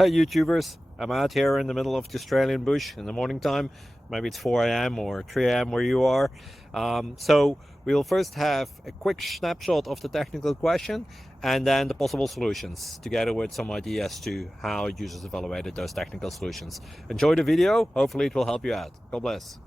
Hey YouTubers, I'm out here in the middle of the Australian bush in the morning time. Maybe it's 4 a.m. or 3 a.m. where you are. So we'll first have a quick snapshot of the technical question and then the possible solutions, together with some ideas to how users evaluated those technical solutions. Enjoy the video, hopefully it will help you out. God bless.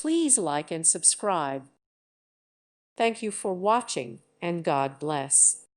Please like and subscribe. Thank you for watching, and God bless.